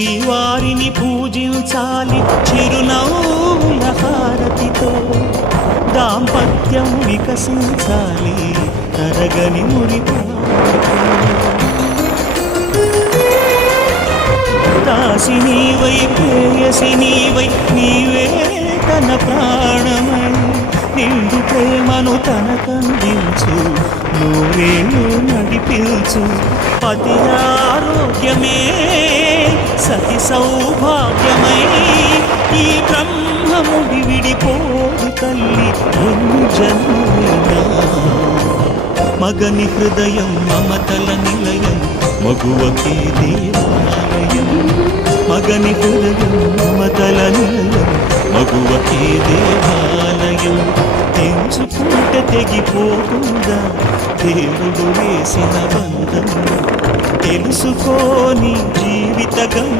శ్రీవారిని పూజించాలి చిరునవ్వుల హారతితో, దాంపత్యం వికసించాలి తరగని మురిపాలతో. దాసి నీవై ప్రేయసి నీవై నీవే తన ప్రాణమై నిండు ప్రేమను తనకందించు, నూరేళ్ళు నడిపించు. పతి ఆరోగ్యమే సతి సౌభాగ్యమై ఈ బ్రహ్మముడి విడిపోదు తల్లి ఎన్ని జన్మలైనా. మగని హృదయం మమతల నిలయం మగువకి దేవాలయం, మగని హృదయం మమతల నిలయం మగువకి దేవాలయం. తెంచుకుంటే తెగిపోతుందా దేవుడు వేసిన బంధం, తెలుసుకోని జీవిత గంధం.